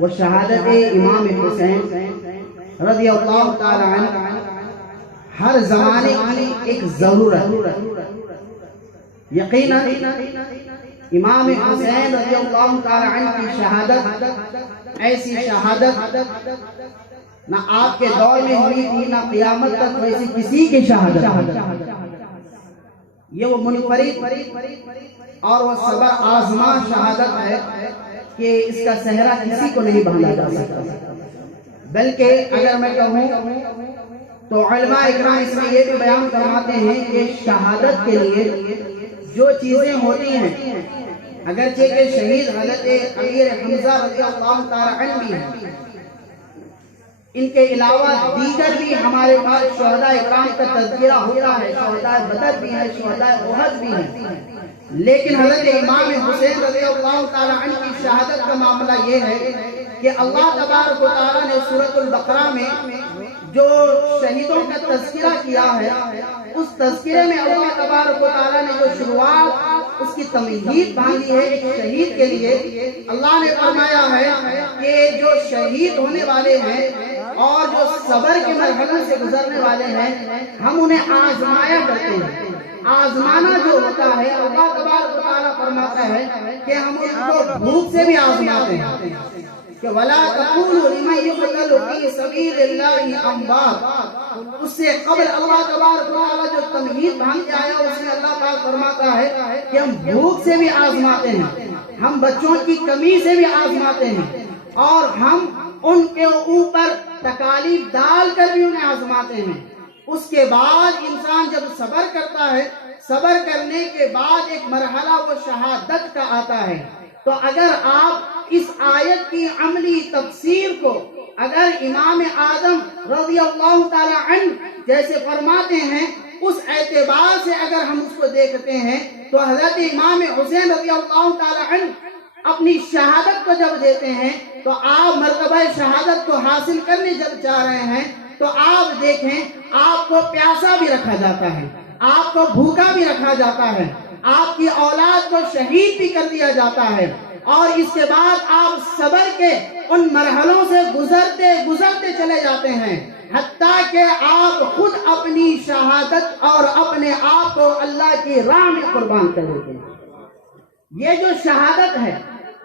وہ شہادت امام حسین رضی اللہ تعالی عنہ ہر زمانے کی ایک ضرورت. یقیناً امام حسین رضی اللہ تعالی عنہ کی شہادت ایسی شہادت نہ آپ کے دور میں ہوئی تھی، نہ قیامت تک ویسی کسی کی شہادت. یہ وہ منفرد اور وہ صبر آزما شہادت ہے کہ اس کا صحرا کسی کو نہیں باندھا جا سکتا. بلکہ اگر میں کہوں تو علماء اکرام اس میں یہ بھی بیان فرماتے ہیں کہ شہادت کے لیے جو چیزیں ہوتی ہیں، اگرچہ کہ شہید حضرت امیر حمزہ رضی اللہ تعالی عنہ بھی ہیں، ان کے علاوہ دیگر بھی ہمارے پاس شہداء اکرام کا تذکرہ ہوتا ہے. شہداء بدر بھی ہیں، شہداء احد بھی ہیں، لیکن حضرت امام حسین رضی اللہ تعالی عنہ کی شہادت کا معاملہ یہ ہے کہ اللہ تبارک و تعالی نے سورۃ البقرہ میں جو شہیدوں کا تذکرہ کیا ہے، اس تذکرے میں اللہ تبارک و تعالی نے جو شروعات اس کی تمہید باندھی ہے ایک شہید کے لیے. اللہ نے فرمایا ہے کہ جو شہید ہونے والے ہیں اور جو صبر کے مرحلے سے گزرنے والے ہیں، ہم انہیں آزمایا کرتے ہیں. آزمانا جو ہوتا ہے، اللہ تبارک و تعالی فرماتا ہے کہ ہم ان کو بھوک سے بھی آزماتے ہیں کہ وَلَا تَقُولُوا لِمَنْ يُقْتَلُ فِي سَبِيلِ اللَّهِ أَمْوَاتٌ. اس سے قبل اللہ تبارک و تعالی جو تمہید باندھ کے آیا، اس میں اللہ تعالی فرماتا ہے کہ ہم بھوک سے بھی آزماتے ہیں، ہم بچوں کی کمی سے بھی آزماتے ہیں، اور ہم ان کے اوپر تکالیف ڈال کر بھی انہیں آزماتے ہیں. اس کے بعد انسان جب صبر کرتا ہے، صبر کرنے کے بعد ایک مرحلہ وہ شہادت کا آتا ہے. تو اگر آپ اس آیت کی عملی تفسیر کو اگر امام اعظم رضی اللہ تعالی عنہ جیسے فرماتے ہیں، اس اعتبار سے اگر ہم اس کو دیکھتے ہیں تو حضرت امام حسین رضی اللہ تعالی عنہ اپنی شہادت کو جب دیتے ہیں تو آپ مرتبہ شہادت کو حاصل کرنے جب چاہ رہے ہیں تو آپ دیکھیں، آپ کو پیاسا بھی رکھا جاتا ہے، آپ کو بھوکا بھی رکھا جاتا ہے، آپ کی اولاد کو شہید بھی کر دیا جاتا ہے، اور اس کے بعد آپ صبر کے ان مرحلوں سے گزرتے چلے جاتے ہیں، حتیٰ کہ آپ خود اپنی شہادت اور اپنے آپ کو اللہ کی راہ میں قربان کر دیتے ہیں. یہ جو شہادت ہے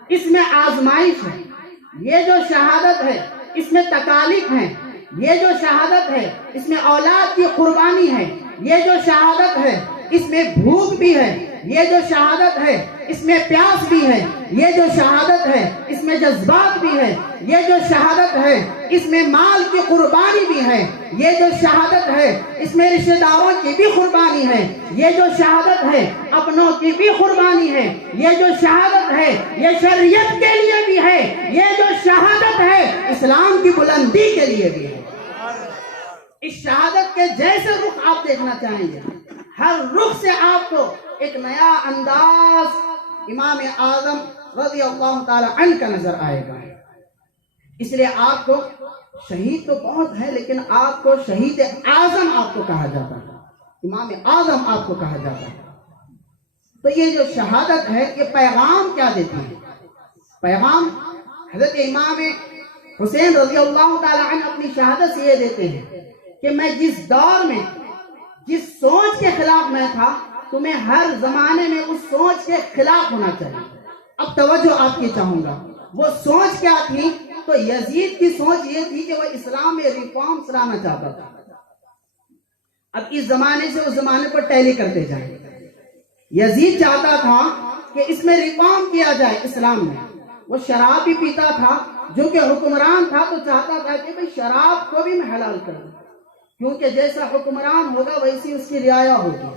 اس میں آزمائش ہے، یہ جو شہادت ہے اس میں تکالیف ہیں، یہ جو شہادت ہے اس میں اولاد کی قربانی ہے، یہ جو شہادت ہے اس میں بھوک بھی ہے، یہ جو شہادت ہے اس میں پیاس بھی ہے، یہ جو شہادت ہے اس میں جذبات بھی ہے، یہ جو شہادت ہے اس میں مال کی قربانی بھی ہے، یہ جو شہادت ہے اس میں رشتہ داروں کی بھی قربانی ہے، یہ جو شہادت ہے اپنوں کی بھی قربانی ہے، یہ جو شہادت ہے یہ شریعت کے لیے بھی ہے، یہ جو شہادت ہے اسلام کی بلندی کے لیے بھی ہے. اس شہادت کے جیسے رخ آپ دیکھنا چاہیں گے، ہر رخ سے آپ کو ایک نیا انداز امام اعظم رضی اللہ تعالی عنہ کا نظر آئے گا. اس لیے آپ کو شہید تو بہت ہے، لیکن آپ کو شہید اعظم آپ کو کہا جاتا ہے، امام اعظم آپ کو کہا جاتا ہے. تو یہ جو شہادت ہے یہ پیغام کیا دیتی ہے؟ پیغام حضرت امام حسین رضی اللہ تعالی عنہ اپنی شہادت سے یہ دیتے ہیں کہ میں جس دور میں جس سوچ کے خلاف میں تھا، تمہیں ہر زمانے میں اس سوچ کے خلاف ہونا چاہیے. اب توجہ آپ کی چاہوں گا، وہ سوچ کیا تھی؟ تو یزید کی سوچ یہ تھی کہ وہ اسلام میں ریفارمز لانا چاہتا تھا. اب اس زمانے سے اس زمانے پر ٹیلی کرتے جائیں. یزید چاہتا تھا کہ اس میں ریفارم کیا جائے اسلام میں. وہ شراب بھی پیتا تھا، جو کہ حکمران تھا تو چاہتا تھا کہ بھئی شراب کو بھی میں حلال کر دوں، کیونکہ جیسا حکمران ہوگا ویسی اس کی رعایا ہوگی،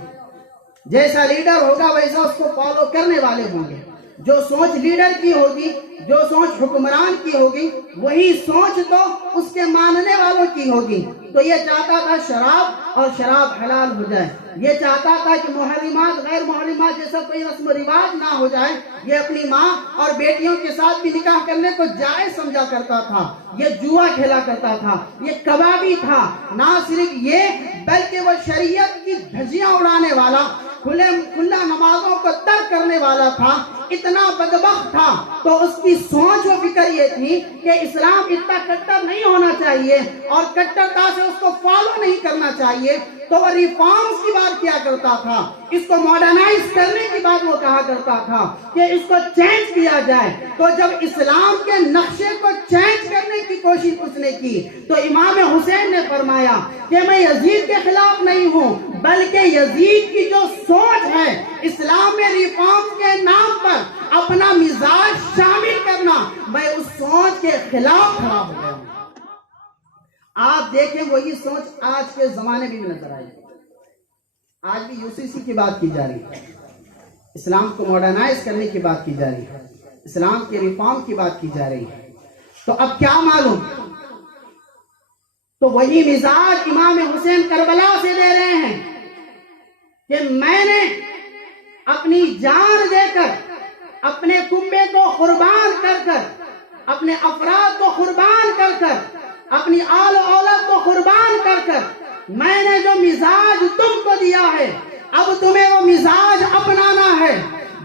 جیسا لیڈر ہوگا ویسا اس کو فالو کرنے والے ہوں گے. جو سوچ لیڈر کی ہوگی، جو سوچ حکمران کی ہوگی، وہی سوچ تو اس کے ماننے والوں کی ہوگی. تو یہ چاہتا تھا شراب اور شراب حلال ہو جائے، یہ چاہتا تھا کہ محرمات غیر محرمات جیسا کوئی رسم و رواج نہ ہو جائے. یہ اپنی ماں اور بیٹیوں کے ساتھ بھی نکاح کرنے کو جائز سمجھا کرتا تھا، یہ جوا کھیلا کرتا تھا، یہ کبابی تھا. نہ صرف یہ بلکہ وہ شریعت کی دھجیاں اڑانے والا، کھلا نمازوں کو ترک کرنے والا تھا. اتنا بدبخت تھا تو اس کی سوچ و فکر یہ تھی کہ اسلام اتنا کٹر نہیں ہونا چاہیے اور کٹرتا سے اس کو فالو نہیں کرنا چاہیے، تو وہ ریفارمز کی بات کیا کرتا تھا، اس کو ماڈرنائز کرنے کی بات وہ کہا کرتا تھا کہ اس کو چینج کیا جائے۔ تو جب اسلام کے نقشے کو چینج کرنے کی کوشش اس نے کی تو امام حسین نے فرمایا کہ میں یزید کے خلاف نہیں ہوں، بلکہ یزید کی جو سوچ ہے اسلام میں ریفارم کے نام پر اپنا مزاج شامل کرنا، میں اس سوچ کے خلاف کھڑا ہو گیا ہوں۔ آپ دیکھیں وہی سوچ آج کے زمانے میں بھی نظر آئی، آج بھی UCC کی بات کی جا رہی ہے، اسلام کو ماڈرنائز کرنے کی بات کی جا رہی ہے، اسلام کے ریفارم کی بات کی جا رہی ہے۔ تو اب کیا معلوم، تو وہی مزاج امام حسین کربلا سے دے رہے ہیں کہ میں نے اپنی جان دے کر، اپنے کنبے کو قربان کر کر، اپنے افراد کو قربان کر کر، اپنی آل و اولاد کو قربان کر کر میں نے جو مزاج تم کو دیا ہے اب تمہیں وہ مزاج اپنانا ہے۔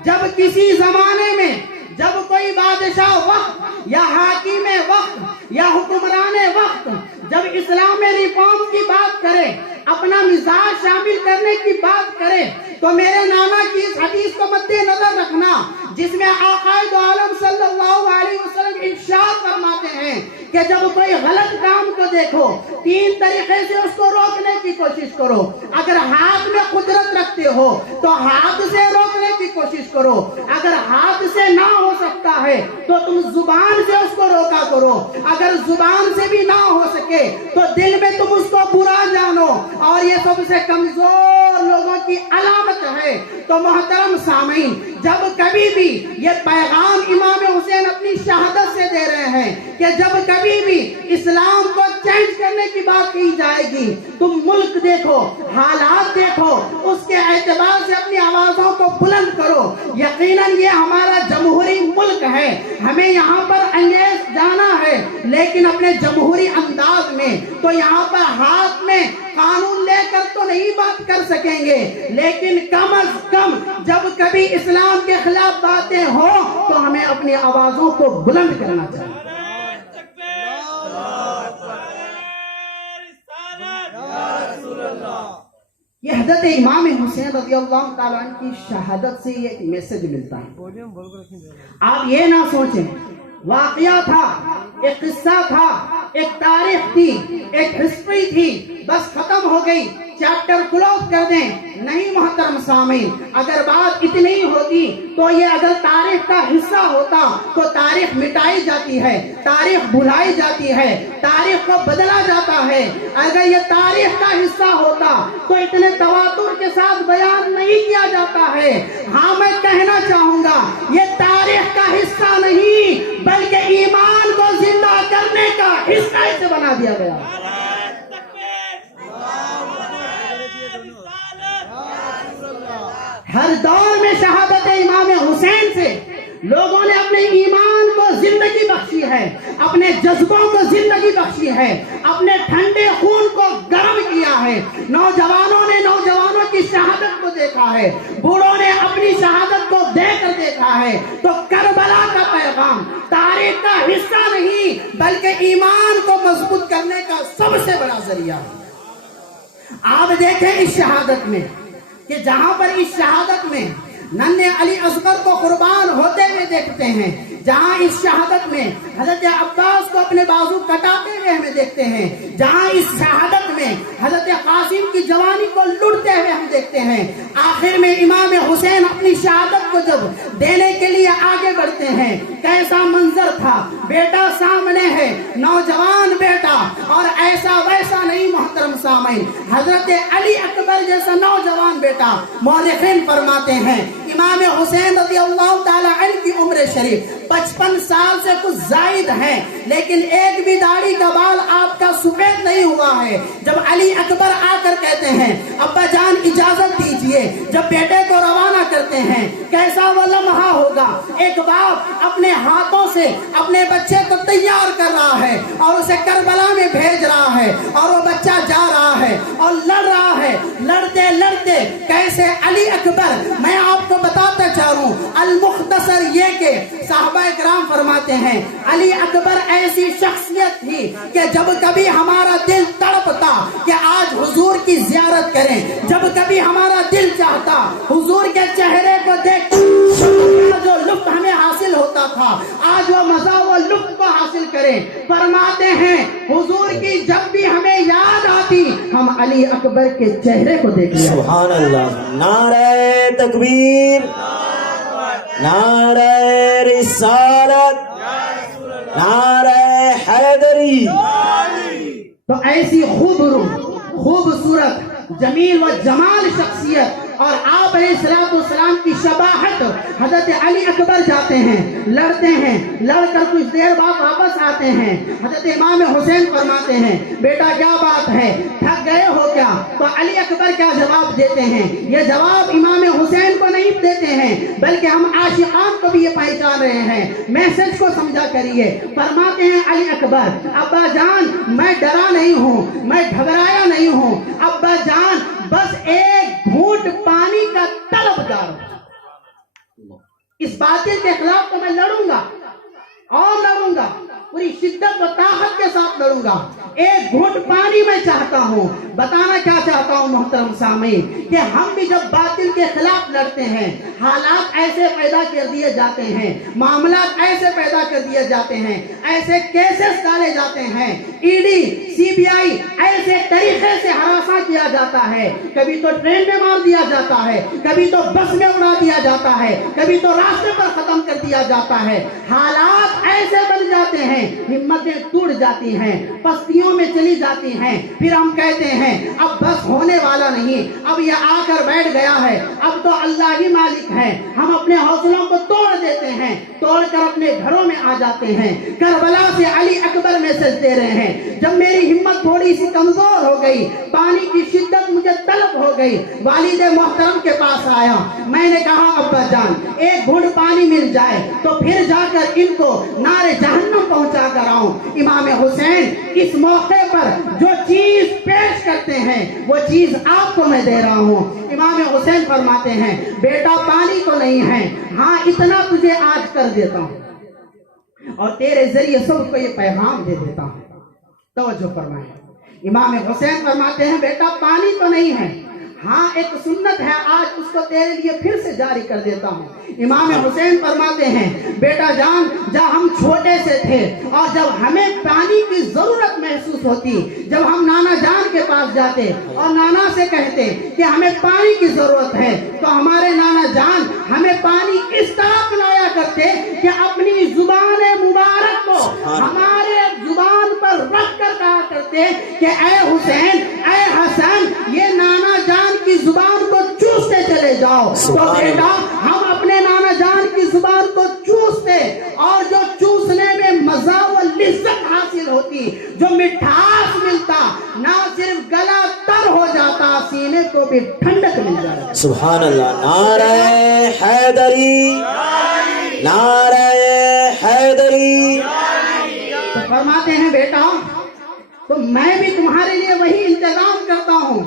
جب کسی زمانے میں جب کوئی بادشاہ وقت یا حاکم وقت یا حکمران وقت جب اسلام میں ریفارم کی بات کرے، اپنا مزاج شامل کرنے کی بات کرے، تو میرے نانا کی اس حدیث کو مد نظر رکھنا جس میں آقا دو عالم صلی اللہ علیہ وسلم ارشاد فرماتے ہیں کہ جب کوئی غلط کام کو دیکھو 3 طریقے سے اس کو روکنے کی کوشش کرو۔ اگر ہاتھ میں قدرت رکھتے ہو تو ہاتھ سے روکنے کی کوشش کرو، اگر ہاتھ سے نہ ہو سکتا ہے تو تم زبان سے اس کو روکا کرو، اگر زبان سے بھی نہ ہو سکے تو دل میں تم اس کو برا جانو، اور یہ سب سے کمزور لوگوں کی علامت ہے۔ تو محترم سامعین، جب کبھی بھی یہ پیغام امام حسین اپنی شہادت سے دے رہے ہیں کہ جب کبھی بھی اسلام کو چینج کرنے کی بات کی جائے گی، تم ملک دیکھو، حالات دیکھو، اس کے اعتبار سے اپنی آوازوں کو بلند کرو۔ یقیناً یہ ہمارا جمہوری ملک ہے، ہمیں یہاں پر انگیز جانا ہے لیکن اپنے جمہوری انداز میں، تو یہاں پر ہاتھ میں قانون لے کر تو نہیں بات کر سکیں گے، لیکن کم از کم جب کبھی اسلام کے خلاف باتیں ہوں تو ہمیں اپنی آوازوں کو بلند کرنا چاہیے۔ یہ حضرت امام حسین رضی اللہ تعالیٰ عنہ کی شہادت سے یہ ایک میسج ملتا ہے۔ آپ یہ نہ سوچیں واقعہ تھا، ایک قصہ تھا، ایک تاریخ تھی، ایک ہسٹری تھی، بس ختم ہو گئی، چیپٹر کلوز کر دیں۔ نہیں محترم سامعین، اگر بات اتنی ہوتی تو یہ اگر تاریخ کا حصہ ہوتا تو تاریخ مٹائی جاتی ہے، تاریخ بھلائی جاتی ہے، تاریخ کو بدلا جاتا ہے۔ اگر یہ تاریخ کا حصہ ہوتا تو اتنے تواتر کے ساتھ بیان نہیں کیا جاتا ہے۔ ہاں میں کہنا چاہوں گا یہ تاریخ کا حصہ نہیں بلکہ ایمان کو زندہ کرنے کا حصہ اسے بنا دیا گیا۔ ہر دور میں شہادت امام حسین سے لوگوں نے اپنے ایمان کو زندگی بخشی ہے، اپنے جذبوں کو زندگی بخشی ہے، اپنے ٹھنڈے خون کو گرم کیا ہے۔ نوجوانوں نے نوجوانوں کی شہادت کو دیکھا ہے، بوڑھوں نے اپنی شہادت کو دے کر دیکھا ہے۔ تو کربلا کا پیغام تاریخ کا حصہ نہیں بلکہ ایمان کو مضبوط کرنے کا سب سے بڑا ذریعہ ہے۔ آپ دیکھیں اس شہادت میں کہ جہاں پر اس شہادت میں ننھے علی اصغر کو قربان ہوتے ہوئے دیکھتے ہیں، جہاں اس شہادت میں حضرت عباس کو اپنے بازو کٹاتے ہوئے ہمیں دیکھتے ہیں، جہاں اس شہادت میں حضرت قاسم کی جوانی کو لڑتے ہوئے ہم دیکھتے ہیں، آخر میں امام حسین اپنی شہادت کو جب دینے کے لیے آگے بڑھتے ہیں، کیسا منظر تھا، بیٹا سامنے ہے، نوجوان بیٹا، اور ایسا ویسا نہیں محترم سامعین، حضرت علی اکبر جیسا نوجوان بیٹا۔ مورخین فرماتے ہیں امام حسین رضی اللہ تعالی عنہ کی عمر شریف 55 سال سے کچھ زائد ہے، لیکن ایک بھی داڑھی کا بال آپ کا سفید نہیں ہوا ہے۔ جب علی اکبر آ کر کہتے ہیں ابا جان اجازت دیجئے، جب بیٹے کو روانہ کرتے ہیں، کیسا وہ لمحہ ہوگا، ایک باپ اپنے ہاتھوں سے اپنے بچے کو تیار کر رہا ہے اور اسے کربلا میں بھیج رہا ہے، اور وہ بچہ جا رہا ہے اور لڑ رہا ہے. لڑتے لڑتے کیسے علی اکبر, میں آپ کو بتاتا چاہوں المختصر یہ کہ صحابہ کرام فرماتے ہیں علی اکبر ایسی شخصیت تھی کہ جب کبھی ہمارا دل تڑپتا کہ آج حضور کی زیارت کریں, جب کبھی ہمارا دل چاہتا حضور کے چہرے کو دیکھ جو لطف ہمیں حاصل ہوتا تھا آج وہ مزہ وہ لطف کو حاصل کریں. فرماتے ہیں حضور کی جب بھی ہمیں یاد آتی ہم علی اکبر کے چہرے کو دیکھ لیں. سبحان اللہ. نعرہ تکبیر, نعرہ رسالت, نعرہ حیدری. تو ایسی خوبصورت جمیل و جمال شخصیت اور آپ علیہ السلام کی شباہت. حضرت علی اکبر جاتے ہیں, لڑتے ہیں, لڑ کر کچھ دیر بعد واپس آتے ہیں. حضرت امام حسین فرماتے ہیں بیٹا کیا بات ہے, تھک گئے ہو کیا؟ تو علی اکبر کیا جواب دیتے ہیں؟ یہ جواب امام حسین کو نہیں دیتے ہیں بلکہ ہم عاشقان کو بھی یہ پہچان رہے ہیں. میسج کو سمجھا کریے. فرماتے ہیں علی اکبر ابا جان میں ڈرا نہیں ہوں, میں گھبرایا نہیں ہوں. ابا جان بس ایک گھونٹ پانی کا طلبگار ہوں. اس باطل کے خلاف تو میں لڑوں گا اور لڑوں گا, پوری شدت و طاقت کے ساتھ لڑوں گا. ایک گھونٹ پانی میں چاہتا ہوں. بتانا کیا چاہتا ہوں محترم سامعین کہ ہم بھی جب باطل کے خلاف لڑتے ہیں حالات ایسے پیدا کر دیے جاتے ہیں, معاملات ایسے پیدا کر دیے جاتے ہیں, ایسے کیسز ڈالے جاتے ہیں, ای ڈی سی بی آئی ایسے طریقے سے ہراساں کیا جاتا ہے. کبھی تو ٹرین میں مار دیا جاتا ہے, کبھی تو بس میں اڑا دیا جاتا ہے, کبھی تو راستے پر ختم کر دیا جاتا ہے. حالات ایسے بن جاتے ہیں, ہمتیں ٹوٹ جاتی ہیں, پستیوں میں چلی جاتی ہیں. پھر ہم کہتے ہیں اب بس ہونے والا نہیں, اب یہ آ کر بیٹھ گیا ہے, اب تو اللہ ہی مالک ہے. ہم اپنے حوصلوں کو توڑ دیتے ہیں, توڑ کر اپنے گھروں میں آ جاتے ہیں. کربلا سے علی اکبر میسج دے رہے ہیں جب میری ہمت تھوڑی سی کمزور ہو گئی, پانی کی شدت مجھے طلب ہو گئی, والد محترم کے پاس آیا. میں نے کہا ابا جان ایک گھونٹ پانی مل جائے تو پھر جا کر ان کو نار جہنم پہنچا کر آؤں. امام حسین اس موقع پر جو چیز پیش کرتے ہیں وہ چیز آپ کو میں دے رہا ہوں. امام حسین فرماتے ہیں بیٹا پانی تو نہیں ہے, ہاں اتنا تجھے آج کر دیتا ہوں اور تیرے ذریعے سب کو یہ پیغام دے دیتا ہوں. توجہ فرمائیں. امام حسین فرماتے ہیں بیٹا پانی تو نہیں ہے, ہاں ایک سنت ہے آج اس کو تیرے لیے پھر سے جاری کر دیتا ہوں. امام حسین فرماتے ہیں بیٹا جان جب ہم چھوٹے سے تھے اور جب ہمیں پانی کی ضرورت محسوس ہوتی, جب ہم نانا جان کے پاس جاتے اور نانا سے کہتے کہ ہمیں پانی کی ضرورت ہے تو ہمارے نانا جان ہمیں پانی اس طرح پلایا کرتے کہ اپنی زبان مبارک کو ہمارے زبان پر رکھ کر کہا کرتے کہ اے حسین اے حسن یہ نانا جان کی زبان کو چوستے چلے جاؤ. تو بیٹا ہم اپنے نانا جان کی زبان کو چوستے اور جو چوسنے میں مزہ و لذت حاصل ہوتی, جو مٹھاس ملتا, نہ صرف گلا تر ہو جاتا سینے کو بھی ٹھنڈک مل جاتی. سبحان اللہ. نعرہ حیدری, نعرہ حیدری. تو فرماتے ہیں بیٹا تو میں بھی تمہارے لیے وہی انتظام کرتا ہوں